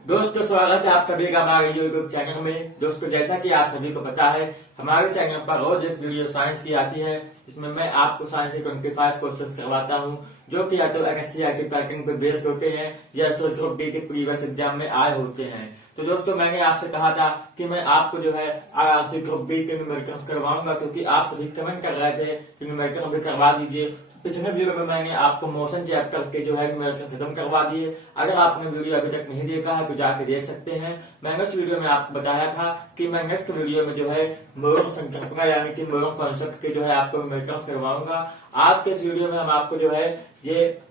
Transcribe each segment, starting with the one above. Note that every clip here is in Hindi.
दोस्तों, स्वागत है आप सभी का हमारे यूट्यूब चैनल में। दोस्तों, जैसा कि आप सभी को पता है, हमारे चैनल पर रोज एक वीडियो साइंस की आती है, जिसमें मैं आपको साइंस के 25 क्वेश्चंस करवाता हूं, जो कि या तो एनएससीआर की पैटर्न पर बेस्ड होते हैं या फिर ग्रुप डी के प्रीवियस एग्जाम में आए होते हैं। तो दोस्तों, मैंने आपसे कहा था कि मैं आपको जो है आरआरसी ग्रुप डी के न्यूमेरिकल्स करवाऊंगा, क्योंकि आप सभी कमेंट कर रहे थे कि न्यूमेरिकल भी करवा दीजिए। पिछले वीडियो में मैंने आपको मोशन चैप्टर के जो है न्यूमेरिकल खत्म करवा दिए। अगर आपने वीडियो अभी तक नहीं देखा है तो जाके देख सकते हैं। मैंने इस वीडियो में आपको बताया था कि मैं नेक्स्ट वीडियो में जो है मोरम संकल्पना यानी कि मोरम कॉन्सेप्ट के जो है आपको न्यूमेरिकल्स करवाऊंगा। आज के इस वीडियो में हम आपको जो है ये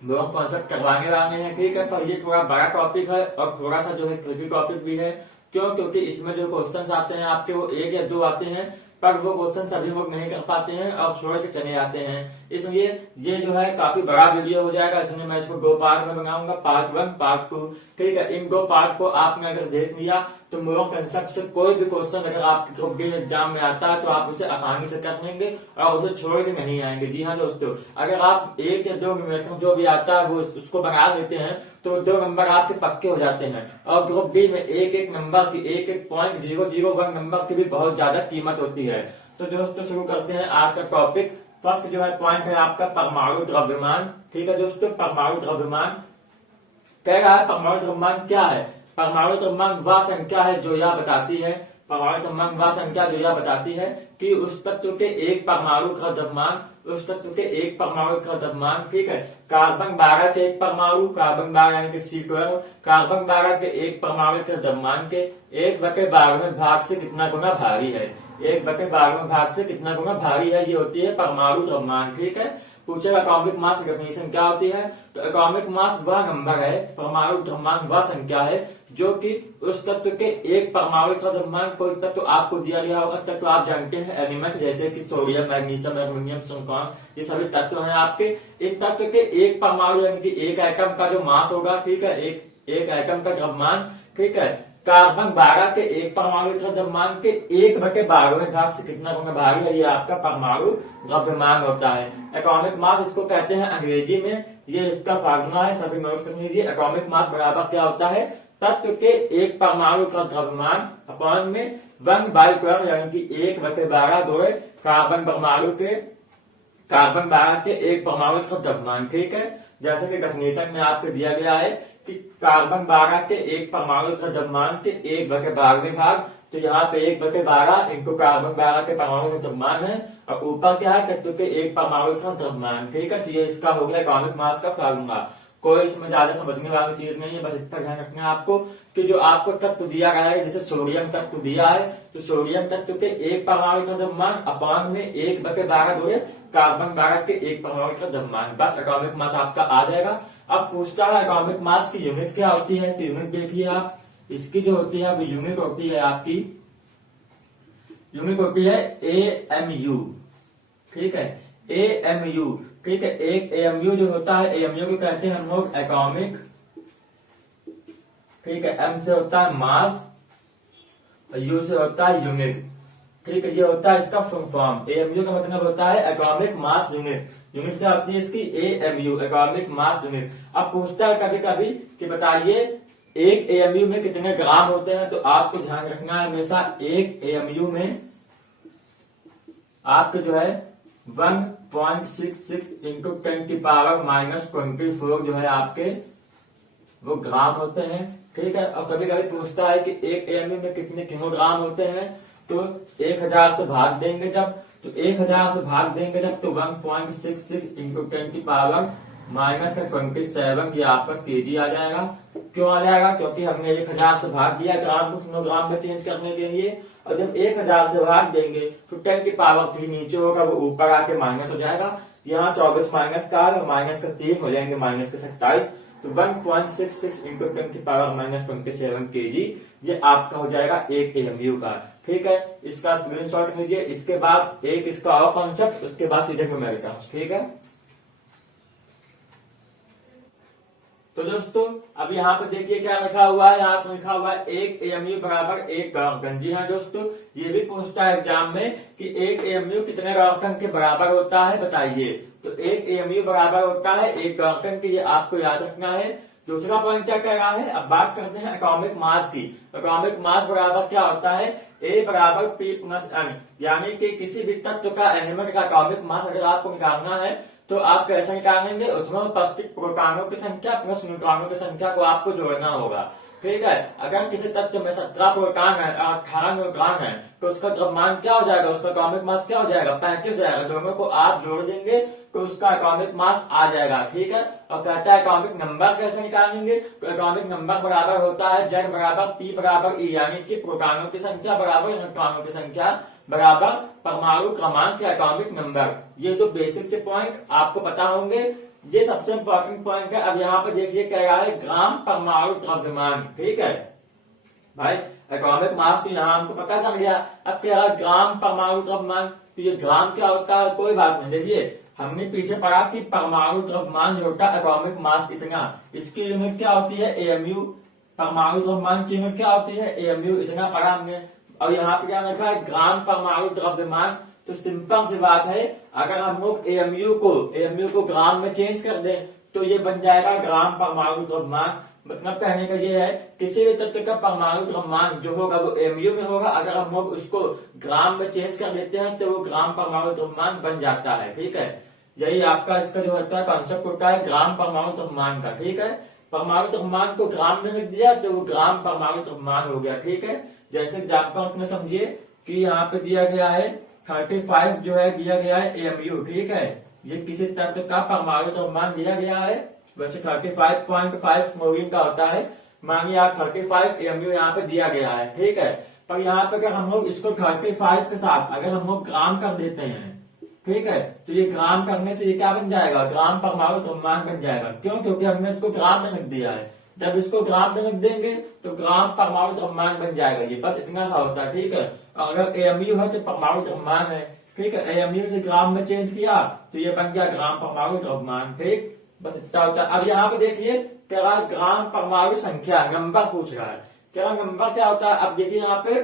मोरम कॉन्सेप्ट करवाने वाले हैं, ठीक है। पर ये थोड़ा बड़ा टॉपिक है और थोड़ा सा जो है ट्रिकी टॉपिक भी है। क्यों? क्योंकि इसमें जो क्वेश्चन आते हैं आपके वो 1 या 2 आते हैं, पर वो क्वेश्चन सभी लोग नहीं कर पाते हैं और छोड़ के चले जाते हैं। इसलिए ये जो है काफी बड़ा वीडियो हो जाएगा, इसलिए मैं इसको 2 पार्ट में बनाऊंगा, पार्ट 1 पार्ट 2, ठीक है। इन 2 पार्ट को आपने अगर देख लिया तो मोरम कंसेप्ट से कोई भी क्वेश्चन अगर आपके ग्रुप डी एग्जाम में आता है तो आप उसे आसानी से कर लेंगे और उसे छोड़ के नहीं आएंगे। जी हाँ दोस्तों, अगर आप 1 या 2 न्यूमेरिकल जो भी आता है वो उसको बना लेते हैं तो 2 नंबर आपके पक्के हो जाते हैं। और ग्रुप डी में एक नंबर की 1.001 नंबर की भी बहुत ज्यादा कीमत होती है। तो दोस्तों, शुरू करते हैं आज का टॉपिक। फर्स्ट जो है पॉइंट है आपका परमाणु द्रव्यमान, ठीक है दोस्तों। परमाणु द्रव्यमान कह रहा है परमाणु द्रव्यमान क्या है। परमाणु द्रव्यमान वह संख्या है जो यह बताती है, परमाणु द्रव्यमान वह संख्या जो यह बताती है कि उस तत्व के एक परमाणु का द्रव्यमान, उस तत्व के एक परमाणु का द्रव्यमान, ठीक है। कार्बन 12 के एक परमाणु, कार्बन 12 यानी कि C12, कार्बन 12 के एक परमाणु के द्रव्यमान के 1/12वें भाग से कितना गुना भारी है। 1/12वें भाग से कितना गुना भारी है, ये होती है परमाणु द्रव्यमान, ठीक है। पूछेगा एटॉमिक मास की डेफिनेशन क्या होती है, तो एटॉमिक मास वह नंबर है, परमाणु द्रव्यमान वह संख्या है जो कि उस तत्व के एक परमाणु का द्रव्यमान, कोई तत्व आपको दिया गया होगा, तत्व आप जानते हैं एलिमेंट, जैसे कि सोडियम, मैग्नीशियम, एल्यूमिनियम, सिलिकॉन, ये सभी तत्व हैं आपके। इन तत्व के एक परमाणु यानी कि एक एटम का जो मास होगा, ठीक है, एक एटम का द्रव्यमान, ठीक है, कार्बन 12 के एक परमाणु का द्रव्यमान के 1/12वें भाग से कितना गुना भारी है, ये आपका परमाणु द्रव्यमान होता है। एटॉमिक मास इसको कहते हैं अंग्रेजी में, ये इसका फार्मूला है, सभी नोट कर लीजिए। एटॉमिक मास बराबर क्या होता है, तत्व के एक परमाणु का द्रव्यमान अपॉन में 1/12 यानी कि 1/12 दो कार्बन परमाणु के, कार्बन 12 के एक परमाणु का द्रव्यमान, ठीक है। जैसे कि डेफिनेशन में आपको दिया गया है कि कार्बन 12 के एक परमाणु का द्रव्यमान के 1/12वें भाग, तो यहाँ पे 1/12 इनको कार्बन 12 के परमाणु का द्रव्यमान है और ऊपर क्या है, तत्व के एक परमाणु का द्रव्यमान, ठीक है। तो ये इसका हो गया एटॉमिक मास का फार्मूला। कोई इसमें ज्यादा समझने वाली चीज नहीं है, बस इतना ध्यान रखना है आपको कि जो आपको तत्व दिया गया है, जैसे सोडियम तत्व दिया है, तो सोडियम तत्व के एक परमाणु का द्रव्यमान अपान में 1/12 दो कार्बन 12 के एक परमाणु का द्रव्यमान, बस एटॉमिक मास आपका आ जाएगा। अब पूछता है एटॉमिक मास की यूनिट क्या होती है, तो यूनिट देखिए आप, इसकी जो होती है वो यूनिट होती है आपकी, यूनिट होती है AMU, ठीक है, AMU, ठीक है। एक AMU जो होता है, AMU को कहते हैं हम लोग एटॉमिक, ठीक है। M से होता है मास और U से होता है यूनिट, ठीक है। ये होता है इसका फुल फॉर्म। AMU का मतलब होता है एटॉमिक मास यूनिट। यूनिट क्या होती है इसकी, AMU, एटॉमिक मास यूनिट। अब पूछता है कभी कभी कि बताइए एक AMU में कितने ग्राम होते हैं, तो आपको ध्यान रखना है हमेशा एक AMU में आपके जो है 1.66 इंटू 10⁻⁻24 जो है आपके वो ग्राम होते हैं, ठीक है। और कभी कभी पूछता है कि एक AMU में कितने किलोग्राम होते हैं, तो 1000 से भाग देंगे जब, तो 1000 से भाग देंगे जब, तो 1.66 इंटू 10⁻⁻27 ये आपका केजी आ जाएगा। क्यों आ जाएगा, क्योंकि हमने 1000 से भाग दिया ग्राम को किलोग्राम में चेंज करने के लिए, और जब 1000 से भाग देंगे तो 10⁻³ नीचे होगा, वो ऊपर आके माइनस हो जाएगा। यहाँ 24 माइनस का और माइनस का 3 हो जाएंगे, माइनस के 27, तो 1.66 इंटू 10⁻⁻27 केजी ये आपका हो जाएगा एक AMU का, ठीक है। इसका स्क्रीनशॉट लीजिए। इसके बाद एक इसका और कॉन्सेप्ट, उसके बाद सीधे न्यूमेरिकल, ठीक है। तो दोस्तों, अब यहाँ पे देखिए क्या लिखा हुआ है, यहाँ पे लिखा हुआ है एक AMU बराबर 1 डाल्टन। जी हाँ दोस्तों, ये भी पूछता है एग्जाम में कि एक AMU कितने डाल्टन के बराबर होता है, बताइए। तो एक AMU बराबर होता है 1 डाल्टन के, ये आपको याद रखना है। दूसरा पॉइंट क्या कह रहा है, अब बात करते हैं एटॉमिक मास की। एटॉमिक मास बराबर क्या होता है, ए बराबर पी प्लस एन, यानी कि किसी भी तत्व का एलिमेंट का एटॉमिक मास अगर आपको निकालना है तो आप कैसे निकालेंगे, उसमें उपस्थित प्रोटॉनों की संख्या प्लस न्यूट्रॉनों की संख्या को आपको जोड़ना होगा। ठीक है, अगर किसी तत्व में 17 प्रोटॉन है और 18 न्यूट्रॉन है तो उसका द्रव्यमान क्या हो जाएगा, उसका एटॉमिक मास क्या हो जाएगा, 35 हो जाएगा। दोनों को आप जोड़ देंगे तो उसका एटॉमिक मास आ जाएगा। ठीक है, और कहता है एटॉमिक नंबर कैसे निकालेंगे, तो एटॉमिक नंबर बराबर होता है Z बराबर P बराबर E, यानी कि प्रोटॉनों की संख्या बराबर न्यूट्रॉनों की संख्या बराबर परमाणु क्रमांक या एटॉमिक नंबर। ये तो बेसिक से पॉइंट आपको पता होंगे, ये सबसे इंपॉर्टेंट पॉइंट है। अब यहाँ पे देखिए कह रहा है ग्राम परमाणु द्रव्यमान। ठीक है भाई, एटॉमिक मास तो यहाँ हमको पता चल गया, अब कह रहा है ग्राम परमाणु द्रव्यमान। तो ये ग्राम क्या होता है, कोई बात नहीं, देखिए हमने पीछे पढ़ा कि परमाणु द्रव्यमान जो होता है एटॉमिक मास इतना, इसकी यूनिट क्या होती है AMU। परमाणु द्रव्यमान की यूनिट क्या होती है AMU, इतना पढ़ा हमने। और यहाँ पे क्या लिखा है ग्राम परमाणु द्रव्यमान। तो सिंपल सी बात है, अगर हम लोग AMU को ग्राम में चेंज कर दें तो ये बन जाएगा ग्राम परमाणु द्रव्यमान। मतलब कहने का ये है किसी भी तत्व का परमाणु द्रव्यमान जो होगा वो AMU में होगा, अगर हम लोग उसको ग्राम में चेंज कर देते हैं तो वो ग्राम परमाणु द्रव्यमान बन जाता है। ठीक है, यही आपका इसका जो होता है कॉन्सेप्ट होता है ग्राम परमाणु द्रव्यमान का। ठीक है, परमाणु द्रव्यमान को ग्राम में लिख दिया तो वो ग्राम परमाणु द्रव्यमान हो गया। ठीक है, जैसे एग्जाम्पल अपने समझिए कि यहाँ पे दिया गया है 35 जो है दिया गया है AMU। ठीक है, ये किसी तत्व का परमाणु द्रव्यमान दिया गया है, वैसे 35.5 मोलिन का होता है, मानिए आप 35 AMU यहाँ पे दिया गया है। ठीक है, पर यहाँ पे अगर हम लोग इसको 35 के साथ अगर हम लोग ग्राम कर देते हैं, ठीक है, तो ये ग्राम करने से ये क्या बन जाएगा, ग्राम परमाणु द्रव्यमान बन जाएगा। क्यों, क्योंकि हमने इसको ग्राम में लिख दिया है। जब इसको ग्राम में लिख देंगे तो ग्राम परमाणु द्रव्यमान बन जाएगा। ये बस इतना सा होता है। ठीक है, अगर AMU है तो परमाणु द्रव्यमान है। ठीक है, AMU से ग्राम में चेंज किया तो ये बन गया ग्राम परमाणु द्रव्यमान। ठीक, बस इतना होता है। अब यहाँ पे देखिए क्या ग्राम परमाणु संख्या नंबर पूछ रहा है, क्या नंबर क्या होता है। अब देखिए यहाँ पे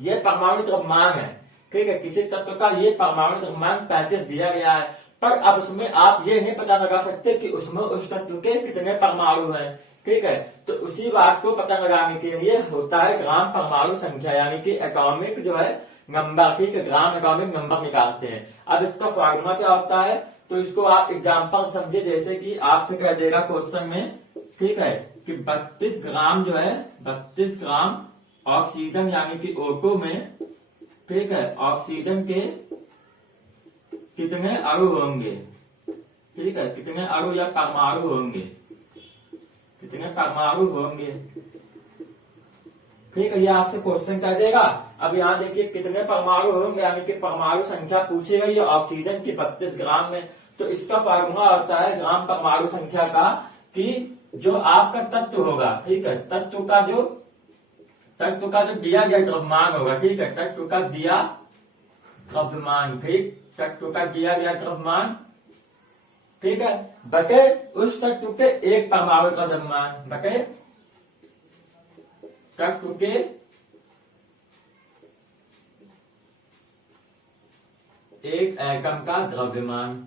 ये परमाणु द्रव्यमान है। ठीक है, किसी तत्व का ये परमाणु द्रव्यमान 35 दिया गया है, पर अब उसमें आप ये नहीं पता लगा सकते कि उसमें उस तत्व के कितने परमाणु हैं। ठीक है, तो उसी बात को पता लगाने के लिए होता है ग्राम परमाणु संख्या, यानी कि एटॉमिक जो है नंबर। ठीक है, ग्राम एटॉमिक नंबर निकालते हैं। अब इसका फॉर्मूला क्या होता है, तो इसको आप एग्जाम्पल समझे, जैसे कि आपसे कह देगा क्वेश्चन में, ठीक है, कि 32 ग्राम जो है 32 ग्राम ऑक्सीजन यानी कि O2 में, ठीक है, ऑक्सीजन के कितने अणु होंगे। ठीक है, कितने अणु या परमाणु होंगे, कितने परमाणु होंगे। ठीक है, ये आपसे क्वेश्चन कह देगा। अब यहाँ देखिए कितने परमाणु होंगे, यानी कि परमाणु संख्या पूछेगा ये ऑक्सीजन की 32 ग्राम में। तो इसका फार्मूला होता है ग्राम परमाणु संख्या का, कि जो आपका तत्व होगा, ठीक है, तत्व का जो दिया गया द्रव्यमान होगा। ठीक है, तत्व का दिया द्रव्यमान, ठीक, तत्व का दिया गया द्रव्यमान, ठीक है, बटे उस तत्व के एक परमाणु का द्रव्यमान, बटे तत्व के एक एटम का द्रव्यमान।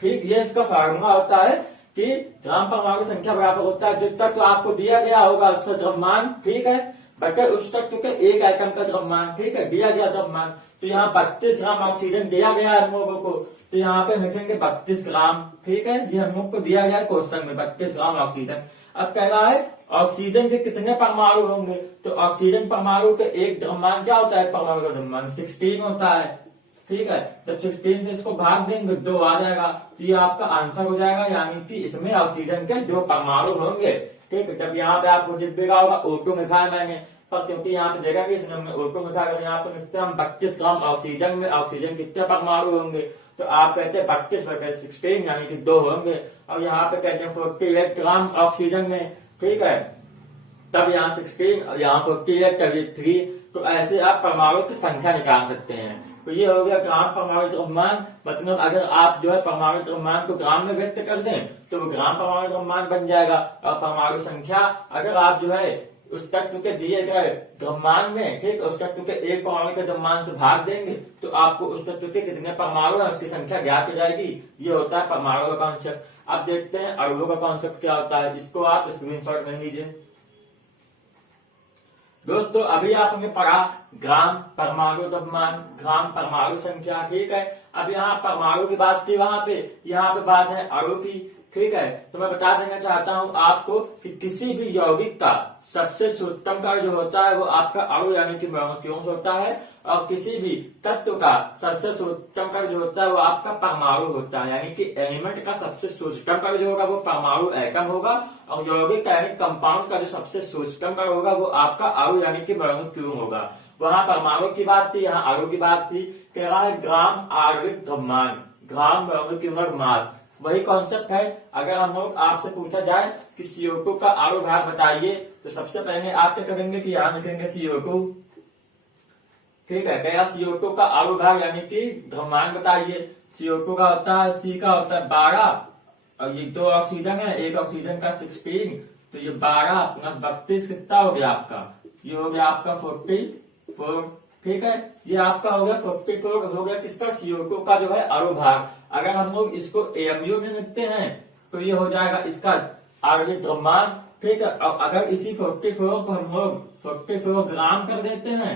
ठीक, ये इसका फार्मूला होता है कि ग्राम परमाणु संख्या बराबर होता है जो तत्व आपको दिया गया होगा उसका द्रव्यमान, ठीक है, बटे उस तत्व के एक एटम का द्रव्यमान। ठीक है, दिया गया द्रव्यमान। तो यहाँ 32 ग्राम ऑक्सीजन दिया गया है हम लोगों को, तो यहाँ पे लिखेंगे 32 ग्राम। ठीक है, ये हम लोग को दिया गया है क्वेश्चन में 32 ग्राम ऑक्सीजन। अब कह रहा है ऑक्सीजन के कितने परमाणु होंगे, तो ऑक्सीजन परमाणु के एक द्रव्यमान क्या होता है, परमाणु का द्रव्यमान 16 होता है। ठीक है, जब 16 से इसको भाग देंगे 2 आ जाएगा, तो ये आपका आंसर हो जाएगा, यानी कि इसमें ऑक्सीजन के 2 परमाणु होंगे। ठीक है, जब यहाँ पे आपको दिखेगा होगा O2 लिखा है मैंने, पर क्योंकि यहाँ पे जगह की इसमें O2 लिखा है, यहाँ पे लिखते हैं हम 32 ग्राम ऑक्सीजन में ऑक्सीजन कितने परमाणु होंगे, तो आप कहते हैं 32/16 यानी कि 2 होंगे। और यहाँ पे कहते हैं 48 ग्राम ऑक्सीजन में, ठीक है, तब यहाँ 16 और यहाँ 48 तब 3। तो ऐसे आप परमाणु की संख्या निकाल सकते हैं। तो ये हो गया ग्राम परमाणु द्रव्यमान। मतलब अगर आप जो है परमाणु द्रव्यमान को ग्राम में व्यक्त कर दें तो वो ग्राम परमाणु द्रव्यमान बन जाएगा। और परमाणु संख्या अगर आप जो है उस तत्व के दिए गए द्रव्यमान में, ठीक, उस तत्व के एक परमाणु के द्रव्यमान से भाग देंगे तो आपको उस तत्व के कितने परमाणु है उसकी संख्या ज्ञात हो जाएगी। ये होता है परमाणु का कॉन्सेप्ट। अब देखते हैं अणुओं का कॉन्सेप्ट क्या होता है, इसको आप स्क्रीनशॉट में लीजिए। दोस्तों अभी आपने पढ़ा ग्राम परमाणु द्रव्यमान, ग्राम परमाणु संख्या, ठीक है। अब यहाँ परमाणु की बात थी वहां पे, यहाँ पे बात है अणु की, ठीक है। तो मैं बता देना चाहता हूं आपको कि किसी भी यौगिक का सबसे सूक्ष्मतम कण जो होता है वो आपका अणु यानी कि मॉलिक्यूल्स होता है, और किसी भी तत्व का सबसे सूक्ष्मतम कण जो होता है वो आपका परमाणु होता है, यानी कि एलिमेंट का सबसे सूक्ष्मतम कण जो होगा वो परमाणु एटम होगा, और यौगिक यानी कंपाउंड का जो सबसे सूक्ष्मतम कण होगा वो आपका अणु यानी कि मॉलिक्यूल होगा। वहां परमाणु की बात थी, यहाँ अणु की बात थी। कह रहा है ग्राम आणविक द्रव्यमान, ग्राम मॉलिक्यूलर मास, वही कॉन्सेप्ट है। अगर हम लोग आपसे पूछा जाए कि CO2 का अणु भार बताइए तो सबसे पहले आप क्या करेंगे कि यहाँ लिखेंगे CO2, ठीक है। क्या CO2 का अणु भार यानी कि द्रव्यमान बताइए। CO2 का होता है, C का होता है 12, और ये 2 ऑक्सीजन है, एक ऑक्सीजन का 16, तो ये 12 प्लस 32 कितना हो गया आपका, ये हो गया आपका 44, ठीक है। ये आपका हो गया 44, हो गया किसका, CO2 का जो है अणु भार। अगर हम लोग इसको AMU में लिखते हैं तो ये हो जाएगा इसका आणविक द्रव्यमान, ठीक है। और अगर इसी 44 को हम लोग 44 ग्राम कर देते हैं,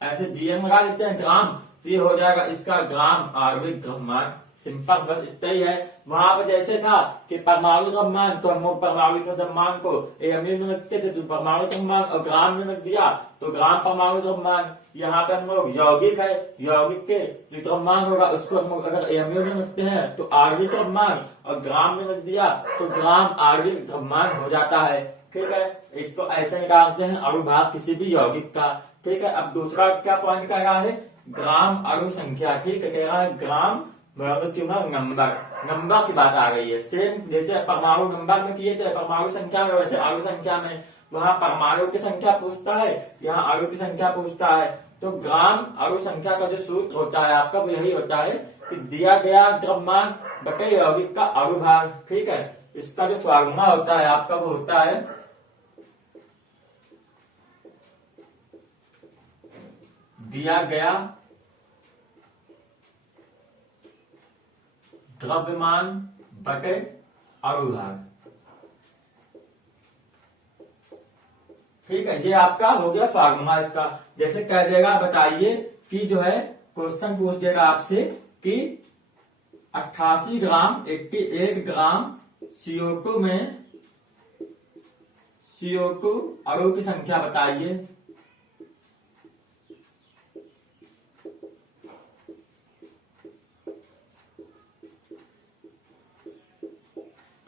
ऐसे GM लगा देते हैं ग्राम, तो ये हो जाएगा इसका ग्राम आणविक द्रव्यमान। सिंपल, बस इतना ही है। वहां पर जैसे था कि परमाणु द्रव्यमान, तो हम लोग परमाणु के द्रव्यमान को AMU में लिखते थे तो परमाणु द्रव्यमान, और ग्राम में लिख दिया तो ग्राम परमाणु द्रव्यमान। यहाँ पे हम लोग यौगिक है, यौगिक के जो द्रव्यमान होगा उसको हम लोग अगर AMU में लिखते हैं तो आणविक द्रव्यमान, और ग्राम में लिख दिया तो ग्राम आणविक द्रव्यमान हो जाता है, ठीक है। इसको ऐसे निकालते हैं अणु भार किसी भी यौगिक का, ठीक है। अब दूसरा क्या पॉइंट कह रहा है, ग्राम अणु संख्या, ठीक है। कह रहा है ग्राम मॉलिक्यूलर नंबर, नंबर की बात आ गई है। सेम जैसे परमाणु नंबर में किए थे परमाणु संख्या में, वैसे अणु संख्या में वहां परमाणु की संख्या पूछता है, यहाँ अणु की संख्या पूछता है। तो ग्राम अणु संख्या का जो सूत्र होता है आपका वो यही होता है कि दिया गया द्रव्यमान बटे यौगिक का अणु भार, ठीक है। इसका जो फॉर्मूला होता है आपका वो होता है दिया गया द्रव्यमान बटे अणु भार, ठीक है। ये आपका हो गया फार्मूला इसका। जैसे कह देगा बताइए कि जो है क्वेश्चन पूछ देगा आपसे कि 88 ग्राम 88 ग्राम CO2 में CO2 अणु की संख्या बताइए।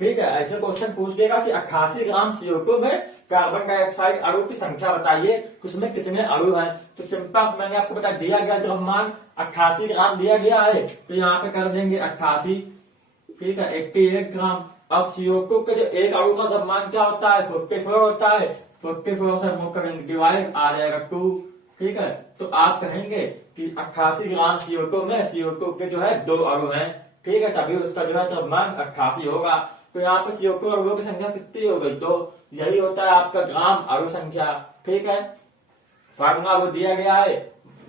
ठीक है, ऐसे क्वेश्चन पूछ देगा कि 88 ग्राम CO2 में कार्बन डाइऑक्साइड अणु की संख्या बताइए, उसमें कितने अणु हैं। तो सिंपल मैंने आपको बता दिया गया द्रव्यमान 88 ग्राम दिया गया है, तो यहाँ पे कर देंगे 88, ठीक है, 88 ग्राम। अब CO2 के जो एक अणु का द्रव्यमान क्या होता है, 44 होता है, 44 से हम करेंगे डिवाइड, आ जाएगा 2, ठीक है। तो आप कहेंगे कि 88 ग्राम CO2 में CO2 के जो है 2 अणु हैं, ठीक है, तभी उसका जो है द्रव्यमान 88 होगा। तो यहाँ पे CO2 अणुओं की संख्या कितनी हो गई, तो यही होता है आपका ग्राम अणु संख्या, ठीक है। फार्मूला वो दिया गया है,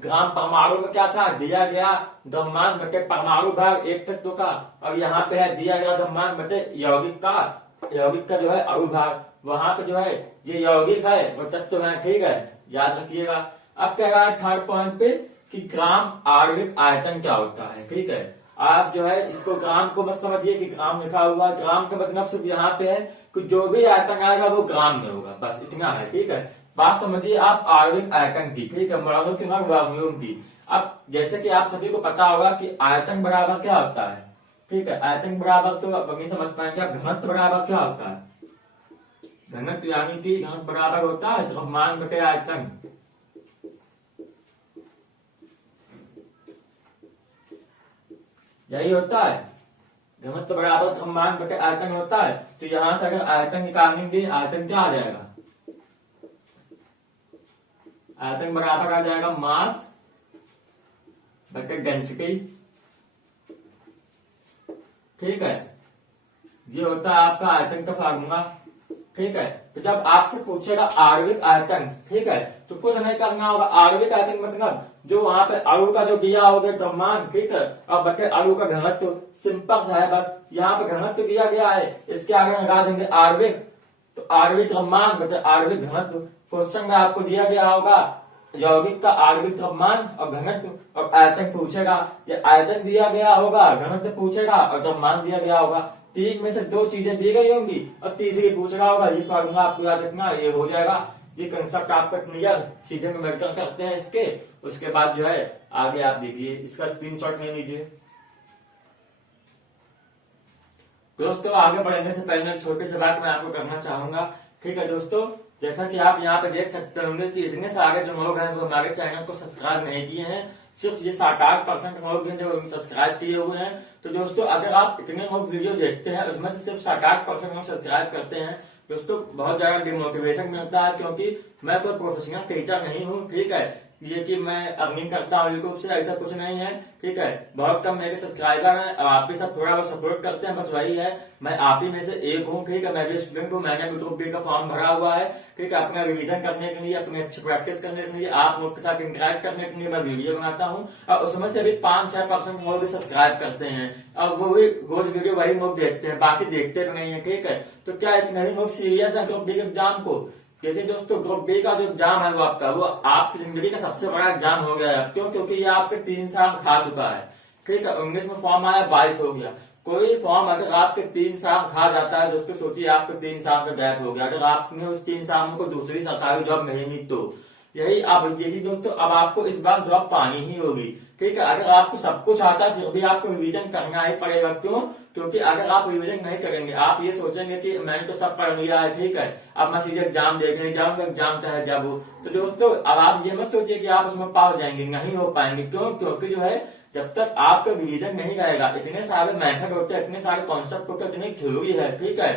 ग्राम परमाणु में क्या था, दिया गया द्रव्यमान बटे परमाणु भाग एक तत्व का, और यहाँ पे है दिया गया द्रव्यमान बटे यौगिक का जो है अणु भाग। वहां पे जो है ये यौगिक है वो तत्व है, ठीक है, याद रखिएगा। अब कह रहा है थर्ड पॉइंट पे कि ग्राम आणविक आयतन क्या होता है, ठीक है। आप जो है इसको ग्राम को मत समझिए कि ग्राम लिखा हुआ है, ग्राम का मतलब सिर्फ यहाँ पे है कि जो भी आयतन आएगा वो ग्राम में होगा, बस इतना है, ठीक है। बात समझिए आप आणविक आयतन की, ठीक है, मॉलिक्यूल की वॉल्यूम की। अब जैसे कि आप सभी को पता होगा कि आयतन बराबर क्या होता है, ठीक है, आयतन बराबर तो आप नहीं समझ पाएंगे। आप घनत्व बराबर क्या होता है, घनत्व यानी कि घनत्व बराबर होता है द्रव्यमान बटे आयतन, यही होता है, घनत्व बराबर द्रव्यमान बटे आयतन होता है। तो यहां से अगर आयतन निकालेंगे, आयतन क्या आ जाएगा, आयतन बराबर आ जाएगा मास बटे डेंसिटी, ठीक है। ये होता है आपका आयतन का फार्मूला, ठीक है। तो जब आपसे पूछेगा आणविक आयतन, ठीक है, तो कुछ नहीं करना होगा। आणविक आयतन मतलब जो वहां पे अणु का जो दिया होगा द्रव्यमान, ठीक है, और बटे अणु का घनत्व, सिंपल सा है बस। यहाँ पे घनत्व दिया गया है, इसके आगे लगा देंगे आणविक, तो आणविक द्रव्यमान बटे आणविक घनत्व। क्वेश्चन में आपको दिया गया होगा यौगिक का आणविक द्रव्यमान और घनत्व और आयतन पूछेगा। ये आयतन दिया गया होगा, घनत्व पूछेगा और द्रव्यमान दिया गया होगा। तीन में से दो चीजें दी गई होंगी और तीसरी पूछ रहा होगा। ये फार्मूला आपको याद रखना, ये हो जाएगा। ये कंसेप्ट आपका क्लियर, सीधे न्यूमेरिकल करते हैं इसके। उसके बाद जो है आगे आप देखिए, इसका स्क्रीनशॉट ले लीजिए। दोस्तों आगे बढ़ने से पहले एक छोटी सी बात मैं आपको करना चाहूंगा, ठीक है दोस्तों। जैसा कि आप यहाँ पे देख सकते होंगे कि इतने सारे जो लोग हैं वो हमारे चैनल को सब्सक्राइब नहीं किए हैं। सिर्फ ये 7-8% लोग हैं जो सब्सक्राइब किए हुए हैं। तो दोस्तों अगर आप इतने लोग वीडियो देखते हैं, उसमें से सिर्फ 7-8% लोग सब्सक्राइब करते हैं, दोस्तों बहुत ज्यादा डिमोटिवेशन मिलता है। क्योंकि मैं कोई प्रोफेशनल टीचर नहीं हूँ, ठीक है, ये कि मैं अर्निंग करता हूँ यूट्यूब से, ऐसा कुछ नहीं है, ठीक है। बहुत कम मेरे सब्सक्राइबर हैं और आप भी सब थोड़ा बहुत सपोर्ट करते हैं, बस वही है। मैं आप ही में से एक हूँ, ठीक है। मैं भी स्टूडेंट हूँ, मैंने भी ग्रुप डी का फॉर्म भरा हुआ है, ठीक है। अपना रिवीजन करने के लिए, अपने अच्छी प्रैक्टिस करने के लिए, आप लोग के साथ इंटरेक्ट करने के लिए मैं वीडियो बनाता हूँ। और उसमें से भी 5-6% लोग भी सब्सक्राइब करते हैं और वो भी रोज वीडियो वही लोग देखते हैं, बाकी देखते भी नहीं है, ठीक है। तो क्या इतने ही लोग सीरियस है ग्रुप डी के एग्जाम को? देखिए दोस्तों, ग्रुप डी का जो एग्जाम है वो आपकी जिंदगी का सबसे बड़ा एग्जाम हो गया है। क्यों? क्योंकि ये आपके 3 साल खा चुका है, ठीक है। 19 में फॉर्म आया, 22 हो गया। कोई फॉर्म अगर आपके 3 साल खा जाता है, दोस्तों सोचिए आपके 3 साल का गैप हो गया। अगर आपने उस 3 साल में कोई दूसरी सरकारी जॉब नहीं ली तो यही आप देखिए दोस्तों, अब आपको इस बार जॉब पानी ही होगी, ठीक है। अगर आपको सब कुछ आता है फिर भी आपको रिवीजन करना ही पड़ेगा। क्यों? क्योंकि अगर आप रिवीजन नहीं करेंगे, आप ये सोचेंगे कि मैंने तो सब पढ़ लिया है, ठीक है, अब मैं सीधे एग्जाम देखने जाऊंगा, एग्जाम चाहे जब हो। तो दोस्तों अब आप ये मत सोचिए कि आप उसमें पास हो जाएंगे, नहीं हो पाएंगे। क्यों? क्योंकि जो है जब तक आपका रिवीजन नहीं रहेगा, इतने सारे मेथड होते हैं, इतने सारे कॉन्सेप्ट होते हैं, इतनी थ्योरी है, ठीक है,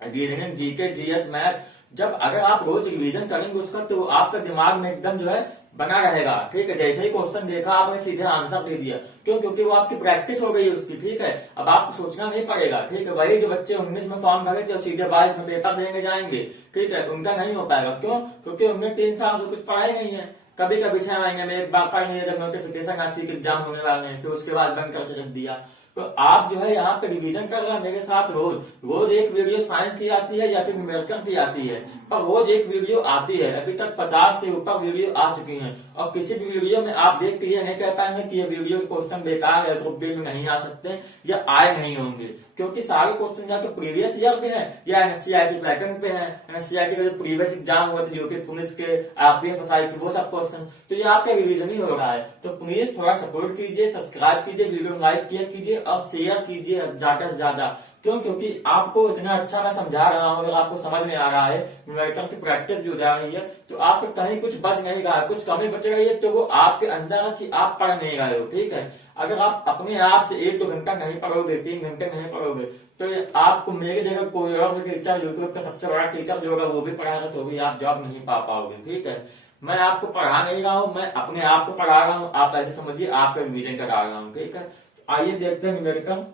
रीजनिंग, जीके, जीएस, मैथ, जब अगर आप रोज रिवीजन करेंगे उसका तो आपका दिमाग में एकदम जो है बना रहेगा, ठीक है। जैसे ही क्वेश्चन देखा आपने सीधे आंसर दे दिया। क्यों? क्योंकि वो आपकी प्रैक्टिस हो गई है उसकी, ठीक है। अब आपको सोचना नहीं पड़ेगा, ठीक है। वही जो बच्चे 19 में फॉर्म भरे थे और सीधे 22 में पेपर देने जाएंगे, ठीक है, उनका नहीं हो पाएगा। क्यों? क्योंकि उनमें 3 साल से कुछ पढ़ा ही नहीं है। कभी कभी 6 महीने में एक बार पढ़ लिया, जब नोटिफिकेशन आती है कि एग्जाम होने वाले हैं, फिर उसके बाद बंद करके रख दिया। तो आप जो है यहाँ पे रिवीजन कर रहे हैं मेरे साथ। रोज एक वीडियो साइंस की आती है या फिर न्यूमेरिकल की आती है, पर रोज एक वीडियो आती है। अभी तक 50 से ऊपर वीडियो आ चुकी हैं और किसी भी वीडियो में आप देख के ये नहीं कह पाएंगे कि ये वीडियो के क्वेश्चन बेकार है, ग्रुप डी में नहीं आ सकते या आए नहीं होंगे। क्योंकि सारे क्वेश्चन या तो प्रीवियस ईयर पे हैं या एनसीईआरटी पैटर्न पे हैं। एनसीईआरटी का जो प्रीवियस एग्जाम हुआ था यूपी पुलिस के, आरपीएफ एसआई के, वो सब क्वेश्चन, तो ये आपका रिवीजन ही हो रहा है। तो प्लीज थोड़ा सपोर्ट कीजिए, सब्सक्राइब कीजिए, वीडियो लाइक कीजिए और शेयर कीजिए ज्यादा से ज्यादा। क्यों? क्योंकि आपको इतना अच्छा मैं समझा रहा हूँ, अगर आपको समझ में आ रहा है, न्यूमेरिकल की प्रैक्टिस भी हो जा रही है, तो आपको कहीं कुछ बच नहीं रहा है, कुछ कमी बच रही है, तो वो आपके अंदर है कि आप पढ़ नहीं रहे हो, ठीक है। अगर आप अपने आप से 1-2 घंटा नहीं पढ़ोगे, 3 घंटे नहीं पढ़ोगे, तो आपको मेरे जगह कोई और टीचर, यूट्यूब का सबसे बड़ा टीचर जो होगा वो भी पढ़ाएगा, तो भी आप जॉब नहीं पा पाओगे, ठीक है। मैं आपको पढ़ा नहीं रहा हूँ, मैं अपने आप को पढ़ा रहा हूँ, आप ऐसे समझिए आपका रिवीजन करा रहा हूँ, ठीक है। आइए देखते हैं न्यूमेरिकल।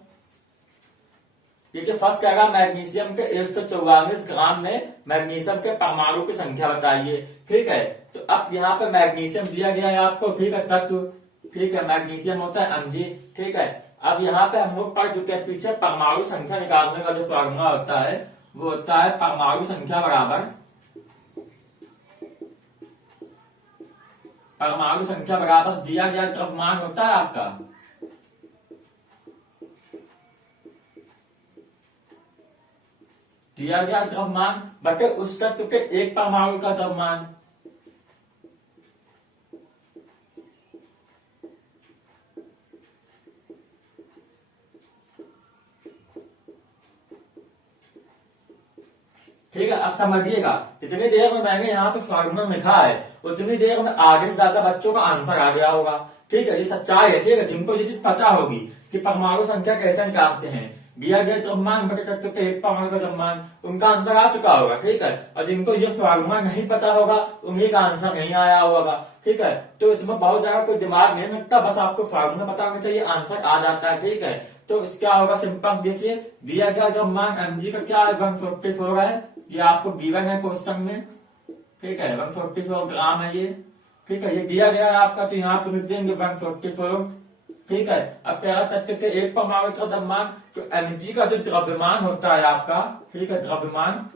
देखिए फर्स्ट कहेगा मैग्नीशियम के 144 ग्राम में मैग्नीशियम के परमाणु की संख्या बताइए, ठीक है। तो अब यहाँ पे मैग्नीशियम दिया गया है आपको, ठीक है, तत्व, ठीक है, मैग्नीशियम होता है Mg, ठीक है। अब यहाँ पे हम लोग पढ़ चुके हैं पीछे, परमाणु संख्या निकालने का जो फॉर्मूला होता है वो होता है परमाणु संख्या बराबर दिया गया द्रव्यमान होता है आपका, दिया गया द्रव्यमान बटे उस तत्व के एक परमाणु का द्रव्यमान। ठीक है, अब समझिएगा, जितनी देर में मैंने यहाँ पे फॉर्मूला लिखा है उतनी देर में आधे से ज्यादा बच्चों का आंसर आ गया होगा, ठीक है। ये सच्चाई है, ठीक है। जिनको ये चीज पता होगी कि परमाणु संख्या कैसे निकालते हैं, दिया गया द्रव्यमान बटे तत्व के एक परमाणु का द्रव्यमान, उनका आंसर आ चुका होगा, ठीक है। और जिनको ये फॉर्मूला नहीं पता होगा उन्हीं का आंसर नहीं आया होगा, ठीक है। तो इसमें बहुत ज्यादा कोई दिमाग नहीं लगता, बस आपको फॉर्मूला पता होना चाहिए, आंसर आ जाता है, ठीक है। तो क्या होगा, सिंपल देखिए, दिया गया द्रव्यमान Mg का क्या है 144 है, ये आपको गिवन है क्वेश्चन में, ठीक है। 144 ग्राम है ये, ठीक है, ये दिया गया है आपका, तो यहाँ पे लिख देंगे 144, ठीक है। अब कह रहा तत्व के एक परमाणु का द्रव्यमान, तो mg का जो द्रव्यमान होता है आपका, ठीक है, द्रव्यमान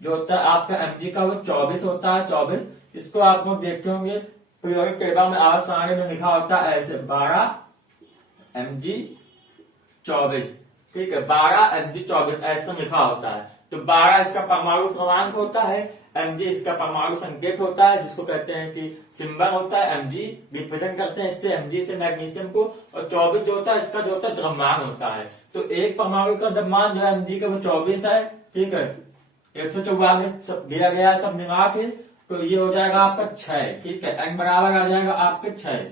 जो होता है आपका mg का वो 24 होता है, 24। इसको आप लोग देखते होंगे पीरियोडिक टेबल में आवर्त सारणी में लिखा होता है ऐसे 12 mg 24, ठीक है, 12 mg 24 ऐसा लिखा होता है। तो 12 इसका परमाणु क्रमांक होता है, mg इसका परमाणु संकेत होता है, जिसको कहते हैं कि सिंबल होता है, mg रिप्रेजेंट करते हैं इससे mg से मैग्नीशियम को, और 24 जो होता है इसका जो होता है द्रव्यमान होता है। तो एक परमाणु का द्रव्यमान जो है mg का वो 24 है, ठीक है, 144 दिया गया है सब मिला के, तो ये हो जाएगा आपका 6, ठीक है, n बराबर आ जाएगा आपके 6,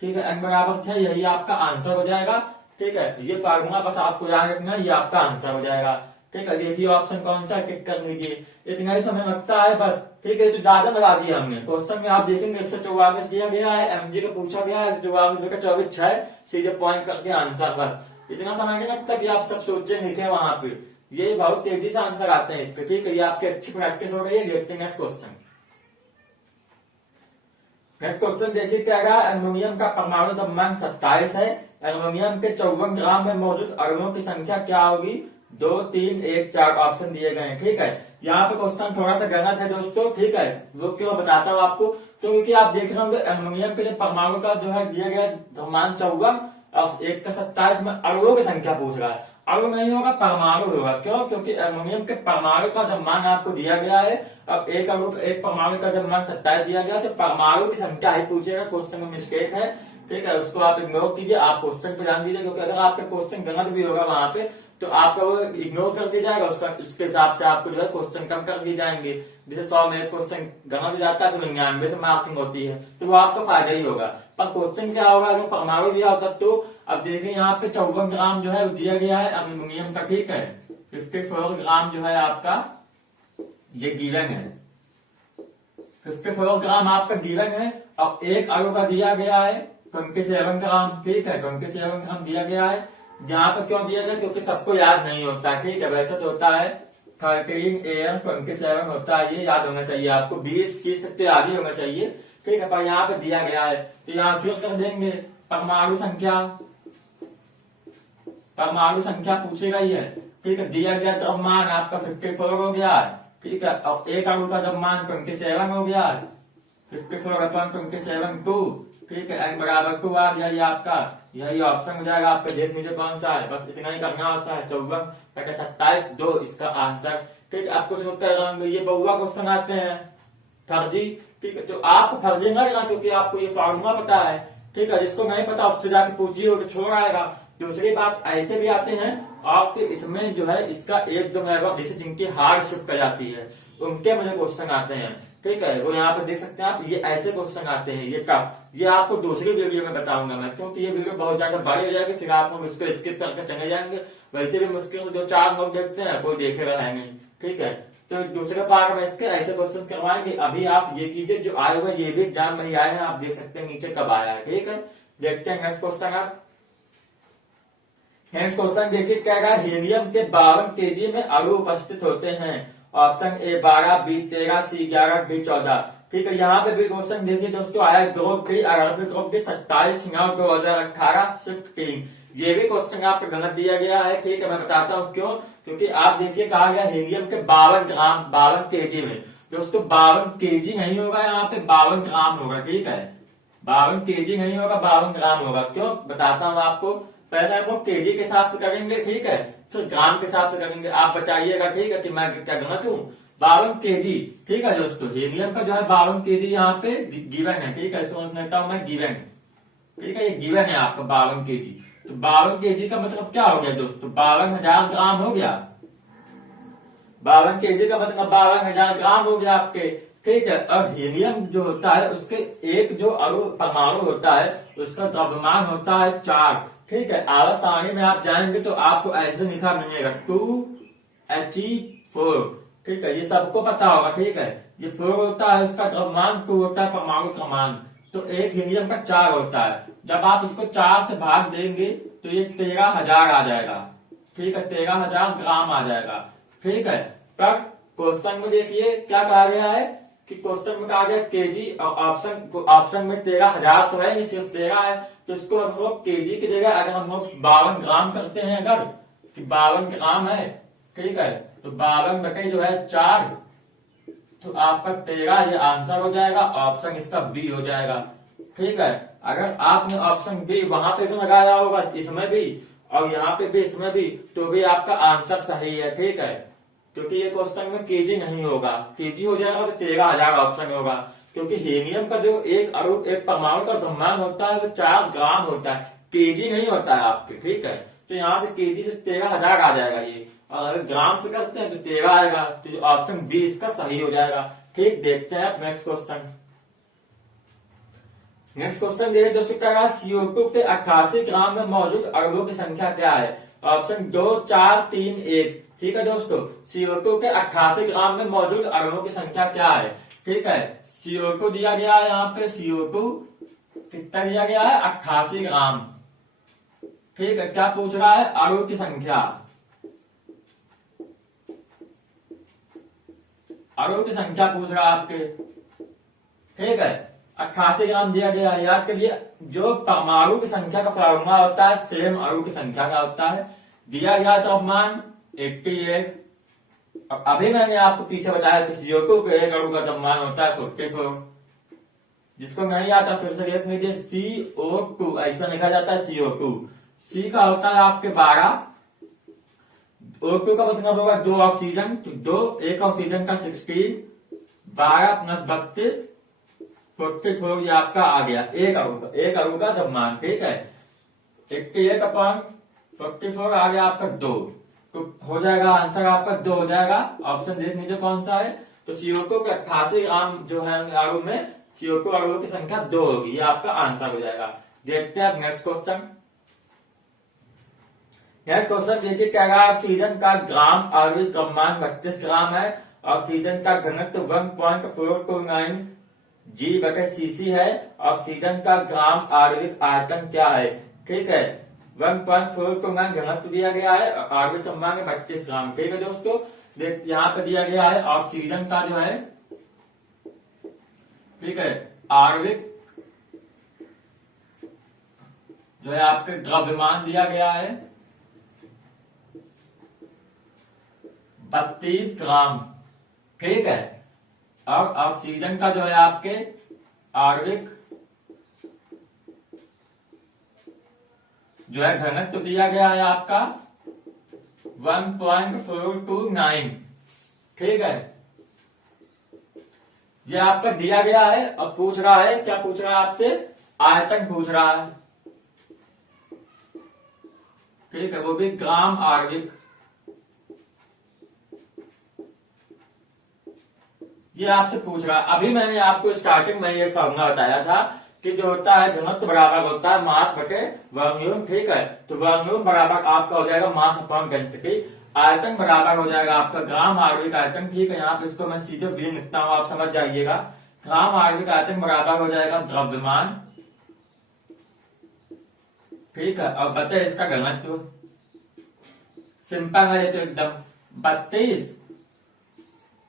ठीक है, n बराबर 6, यही आपका आंसर हो जाएगा, ठीक है। ये फार्मूला बस आपको याद रखना, ये आपका आंसर हो जाएगा, ठीक है। देखिए ऑप्शन कौन सा टिक कर लीजिए, इतना ही समय लगता है बस, ठीक है। तो ज्यादा लगा दिया हमने क्वेश्चन में, आप देखेंगे 144 दिया गया है, mg को पूछा गया है 144 6, सीधे पॉइंट करके आंसर, बस इतना समय नहीं लगता कि आप सब सोचे लिखे वहां पे, ये बहुत तेजी से आंसर आते हैं इसके, ठीक है। ये आपकी अच्छी प्रैक्टिस हो गई है। देखते हैं नेक्स्ट क्वेश्चन। नेक्स्ट क्वेश्चन देखिए क्या रहा, एल्युमिनियम का परमाणु द्रव्यमान 27 है, एल्युमिनियम के 54 ग्राम में मौजूद अणुओं की संख्या क्या होगी, 2 3 1 4 ऑप्शन दिए गए हैं, ठीक है। यहाँ पे क्वेश्चन थोड़ा सा गलत है दोस्तों, ठीक है, वो क्यों बताता हूँ आपको, तो क्योंकि आप देख रहे होंगे एल्युमिनियम के परमाणु का जो है दिया गया द्रव्यमान 54 और 1 का 27 में अणुओं की संख्या पूछ रहा है, अणु नहीं होगा परमाणु होगा, क्यों, क्योंकि एल्युमिनियम के परमाणु का द्रव्यमान आपको दिया गया है, अब एक परमाणु का द्रव्यमान 27 दिया गया, तो परमाणु की संख्या ही पूछेगा, क्वेश्चन में मिस्टेक है, ठीक है, उसको आप इग्नोर कीजिए, आप क्वेश्चन पे ध्यान दीजिए, क्योंकि अगर आपका क्वेश्चन गलत भी होगा वहां पे तो आपका वो इग्नोर कर दिया जाएगा, उसके हिसाब से आपको जो है क्वेश्चन कम कर दिए जाएंगे। जैसे 100 में क्वेश्चन गलत भी जाता है तो 99 से मार्किंग होती है, तो वो आपका फायदा ही होगा। पर क्वेश्चन क्या होगा अगर परमाणु दिया होता तो, अब देखिए यहाँ पे 54 ग्राम जो है दिया गया है एल्युमिनियम का, ठीक है, 54 ग्राम जो है आपका ये गिवन है, 54 ग्राम आपका गिवन है, अब एक अणु का दिया गया है 27 ग्राम, ठीक है, 27 ग्राम दिया गया है। यहाँ पे क्यों दिया गया, क्योंकि सबको याद नहीं होता है, ठीक है, वैसे तो होता है 13 AM 27 होता है, ये याद होना चाहिए आपको, 20 तक तो याद ही होना चाहिए, ठीक है, पर यहाँ पे दिया गया है तो यहाँ फिर कर देंगे परमाणु संख्या पूछेगा ही है, ठीक है, दिया गया द्रव्यमान आपका 54 हो गया, ठीक है, अब एक अणु का द्रव्यमान 27 हो गया, 54/27 2, ठीक है, n बराबर 2 आ गया, ये आपका यही ऑप्शन हो जाएगा आपका, देख लीजिए कौन सा है, बस इतना ही करना होता है, 54 27 2 इसका आंसर, ठीक है। आपको समझ कर रहे होंगे ये बहुआ क्वेश्चन आते हैं फर्जी, ठीक है, तो आपको फर्जी ना लेना, क्योंकि आपको ये फॉर्मूला पता है, ठीक है, जिसको नहीं पता उससे जाके पूछिए तो छोड़ आएगा। दूसरी बात ऐसे भी आते हैं और फिर इसमें जो है इसका एक दो जैसे जिनकी हार्ड शिफ्ट कर जाती है उनके मुझे क्वेश्चन आते हैं, ठीक है, वो यहाँ पे देख सकते हैं आप, ये ऐसे क्वेश्चन आते हैं, ये टफ, ये आपको दूसरी वीडियो में बताऊंगा मैं, क्योंकि ये वीडियो बहुत ज्यादा बड़ी हो जाएगी, फिर आप लोग इसको स्किप करके चले जाएंगे, वैसे भी मुश्किल 2-4 लोग देखते हैं, कोई देखेगा है नहीं, ठीक है। तो दूसरे पार्ट में इसके ऐसे क्वेश्चन करवाएंगे। अभी आप ये कीजिए, जो आए हुए ये भी एग्जाम में ही आए हैं, आप देख सकते हैं नीचे कब आया है, ठीक है। देखते हैं नेक्स्ट क्वेश्चन। आप नेक्स्ट क्वेश्चन देखिए क्या कहा, हीलियम के 52 kg में अणु उपस्थित होते हैं, option A 12, B 13, C 11, D 14, ठीक है। यहाँ पे भी क्वेश्चन देखिए दोस्तों आया group D, Arabic group D 27/9/2018 shift 3, ये भी क्वेश्चन आपको गलत दिया गया है, ठीक है, मैं बताता हूँ क्यों, क्योंकि आप देखिए कहा गया हीलियम के 52 ग्राम 52 kg में, दोस्तों 52 kg नहीं होगा, यहाँ पे 52 ग्राम होगा, ठीक है, 52 kg नहीं होगा, 52 ग्राम होगा, क्यों बताता हूँ आपको, पहले हम लोग केजी के हिसाब से करेंगे, ठीक है, फिर ग्राम के हिसाब से करेंगे, आप बताइएगा, ठीक है, कि मैं क्या गलत हूँ। 52 kg, ठीक है दोस्तों, हीलियम का जो है 52 kg यहाँ पे गिवन है, ठीक है, इसको लेता हूं मैं गिवन, ठीक है, ये गिवन है आपका 52 kg, तो 52 kg का मतलब क्या हो गया दोस्तों, 52,000 ग्राम हो गया, 52 kg का मतलब 52,000 ग्राम हो गया आपके, ठीक है। और हीलियम जो होता है उसके एक जो अणु परमाणु होता है उसका द्रव्यमान होता है 4, ठीक है, आवर्त सारणी में आप जाएंगे तो आपको ऐसे लिखा मिलेगा 2He4, ठीक है, ये सबको पता होगा, ठीक है, ये 4 होता है उसका द्रव्यमान, 2 होता है परमाणु क्रमांक, तो एक हीलियम का 4 होता है, जब आप इसको 4 से भाग देंगे तो ये 13,000 आ जाएगा, ठीक है, 13,000 ग्राम आ जाएगा, ठीक है। पर क्वेश्चन में देखिए क्या कहा गया है कि क्वेश्चन में कहा गया केजी, और ऑप्शन में 13,000 तो है नहीं, सिर्फ 13 है, तो इसको हम लोग केजी की जगह अगर हम लोग 52 ग्राम करते हैं, अगर कि 52 ग्राम है, ठीक है, तो 52 बटे जो है 4, तो आपका 13 ये आंसर हो जाएगा, ऑप्शन इसका बी हो जाएगा। ठीक है, अगर आपने ऑप्शन बी वहां पे भी लगाया होगा, इसमें भी और यहाँ पे भी, इसमें भी, तो भी आपका आंसर सही है। ठीक है, क्योंकि ये क्वेश्चन में केजी नहीं होगा, केजी हो जाएगा तो 13,000 ऑप्शन होगा, क्योंकि हीलियम का जो एक अणु, एक परमाणु का द्रव्यमान होता है वो 4 ग्राम होता है, केजी नहीं होता है आपके। ठीक है, तो यहाँ से केजी से 13,000 आ जाएगा ये, और अगर ग्राम से करते हैं तो 13 आएगा, तो ऑप्शन बी इसका सही हो जाएगा। ठीक, देखते हैं नेक्स्ट क्वेश्चन। नेक्स्ट क्वेश्चन देखिए दोस्तों, क्या CO2 के 88 ग्राम में मौजूद अणुओं की संख्या क्या है? ऑप्शन 2, 4, 3, 1। ठीक है दोस्तों, CO2 के 88 ग्राम में मौजूद अणुओं की संख्या क्या है? ठीक है, CO2 दिया गया है, यहाँ पे CO2 कितना दिया गया है? 88 ग्राम। ठीक है, क्या पूछ रहा है? अणु की संख्या, अणु की संख्या पूछ रहा है आपके। ठीक है, 88 ग्राम दिया गया है। याद करिए, जो परमाणु की संख्या का फॉर्मूला होता है सेम अणु की संख्या का होता है। दिया गया द्रव्यमान 88। अभी मैंने आपको पीछे बताया कि CO2 के एक अणु का द्रव्यमान होता है 44। जिसको नहीं आता फिर से देख लीजिए, CO2 ऐसा लिखा जाता है CO2। C का होता है आपके 12, O2 का मतलब होगा 2 ऑक्सीजन, तो 2, एक ऑक्सीजन का 16, 12 प्लस 32, 44, ये आपका आ गया एक अणु का द्रव्यमान। ठीक है, 88/44 आ गया आपका 2, तो हो जाएगा आंसर आपका 2 हो जाएगा। ऑप्शन देख लीजिए कौन सा है, तो CO2 के 88 ग्राम जो है अणु में CO2 अणुओं की संख्या 2 होगी, ये आपका आंसर हो जाएगा। देखते हैं अब नेक्स्ट क्वेश्चन। नेक्स्ट क्वेश्चन देखिए, क्या है? ऑक्सीजन का ग्राम आणविक द्रव्यमान 32 ग्राम है, ऑक्सीजन का घनत्व 1.429 G/cc है, ऑक्सीजन का ग्राम आणविक आयतन क्या है? ठीक है, 1.429 घनत्व दिया गया है, आणविक द्रव्यमान 32 ग्राम। ठीक है दोस्तों, यहाँ पे दिया गया है ऑक्सीजन का जो है, ठीक है, आणविक जो है आपके द्रव्यमान दिया गया है 32 ग्राम। ठीक है, और ऑक्सीजन का जो है आपके आणविक जो है घनत्व दिया गया है आपका 1.429। ठीक है, ये आपका दिया गया है। अब पूछ रहा है, क्या पूछ रहा है आपसे? आयतन पूछ रहा है। ठीक है, वो भी ग्राम आणविक। ये आपसे पूछ रहा है। अभी मैंने आपको स्टार्टिंग में ये फॉर्मूला बताया था कि जो होता है घनत्व बराबर होता है मास बटे वॉल्यूम। ठीक है, तो वॉल्यूम बराबर आपका हो जाएगा मास अपॉन डेंसिटी, आयतन बराबर हो जाएगा आपका ग्राम आणविक आयतन। ठीक है, यहाँ पे इसको मैं सीधे भी लिखता हूं, आप समझ जाइएगा। ग्राम आणविक आयतन बराबर हो जाएगा द्रव्यमान। ठीक है, अब बताए इसका घनत्व, सिंपल है तो एकदम 32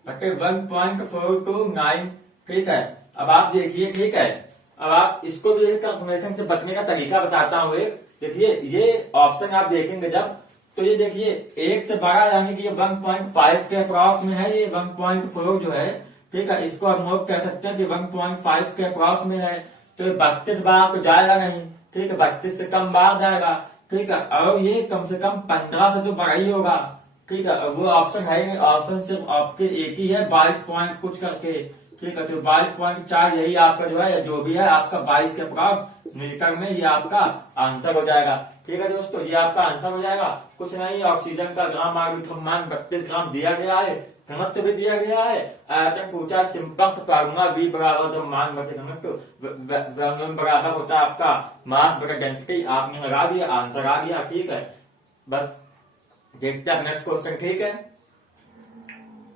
बटे 1.429। ठीक है, अब आप देखिए। ठीक है, अब आप इसको भी कैलकुलेशन से बचने का तरीका बताता हूं एक। देखिए, ये ऑप्शन आप देखेंगे जब, तो ये देखिए 1 से बड़ा, यानी कि ये 1.5 के अप्रॉक्स में है, ये 1.4 जो है। ठीक है, इसको हम लोग कह सकते हैं कि 1.5 के अप्रॉक्स में है, तो ये 32 बार तो जाएगा नहीं। ठीक है, 32 से कम बार जाएगा। ठीक है, और ये कम से कम 15 से तो बड़ा ही होगा। ठीक है, वो ऑप्शन है नहीं, ऑप्शन सिर्फ आपके एक ही है 22 पॉइंट कुछ करके। ठीक है, तो 22.4 यही आपका जो है, जो भी है आपका 22 के अप्रॉक्स मीटर में, ये आपका आंसर हो जाएगा। ठीक है दोस्तों, ये आपका आंसर हो जाएगा। कुछ नहीं, ऑक्सीजन का ग्राम आणविक द्रव्यमान 32 ग्राम दिया गया है, घनत्व भी दिया गया है, आयतन पूछा, सिंपल से फार्मूला V बराबर द्रव्यमान बटे घनत्व, वॉल्यूम बराबर होता है आपका मास बटे डेंसिटी। आपने लगा दिया, आंसर आ गया। ठीक है, बस देखते हैं नेक्स्ट क्वेश्चन। ठीक है,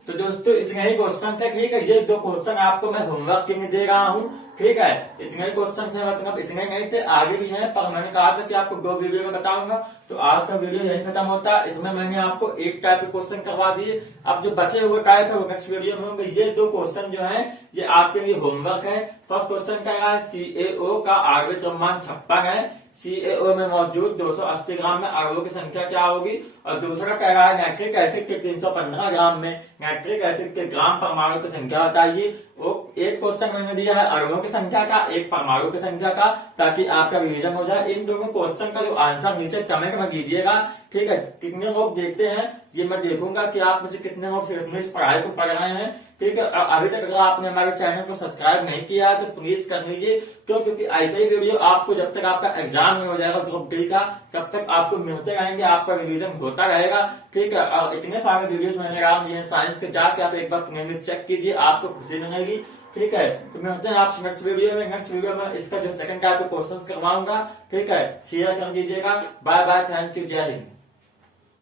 तो दोस्तों इतने ही क्वेश्चन थे, ठीक है। ये 2 क्वेश्चन आपको मैं होमवर्क के लिए दे रहा हूँ, ठीक है। इतने ही क्वेश्चन थे, मतलब इतने नहीं थे, आगे भी हैं, पर मैंने कहा था कि आपको 2 वीडियो में बताऊंगा। तो आज का वीडियो यही खत्म होता है। इसमें मैंने आपको एक टाइप के क्वेश्चन करवा दिए। अब जो बचे हुए टाइप है वो नेक्स्ट वीडियो में होंगे। ये 2 क्वेश्चन जो है ये आपके लिए होमवर्क है। फर्स्ट क्वेश्चन क्या है, CaO का आणविक द्रव्यमान 56 है। CaO में मौजूद 280 ग्राम में अणुओं की संख्या क्या होगी। और दूसरा कह रहा है नाइट्रिक एसिड के 315 ग्राम में नाइट्रिक एसिड के ग्राम परमाणु की संख्या बताइए। वो एक क्वेश्चन मैंने दिया है अणुओं की संख्या का, एक परमाणु की संख्या का, ताकि आपका रिवीजन हो जाए। इन दोनों क्वेश्चन का जो आंसर नीचे कमेंट में दीजिएगा, ठीक है। कितने लोग देखते हैं ये मैं देखूंगा कि आप मुझे कितने लोग सीरियसली इस पढ़ाई को पढ़ रहे हैं, ठीक है। अभी तक अगर आपने हमारे चैनल को सब्सक्राइब नहीं किया है तो प्लीज कर लीजिए, क्योंकि ऐसे ही वीडियो आपको जब तक आपका एग्जाम नहीं हो जाएगा ग्रुप डी का, तब तक आपको मिलते रहेंगे, आपका रिवीजन होता रहेगा, ठीक है। और इतने सारे वीडियोस मैंने डाल दिए हैं साइंस के, जाके आप एक बार प्लेलिस्ट चेक कीजिए, आपको खुशी मिलेगी, ठीक है। तो मिलते हैं आपसे नेक्स्ट वीडियो में। नेक्स्ट वीडियो में इसका जो सेकंड टाइप के क्वेश्चंस करवाऊंगा, ठीक है। शेयर कर दीजिएगा। बाय बाय, थैंक यू, जय हिंद।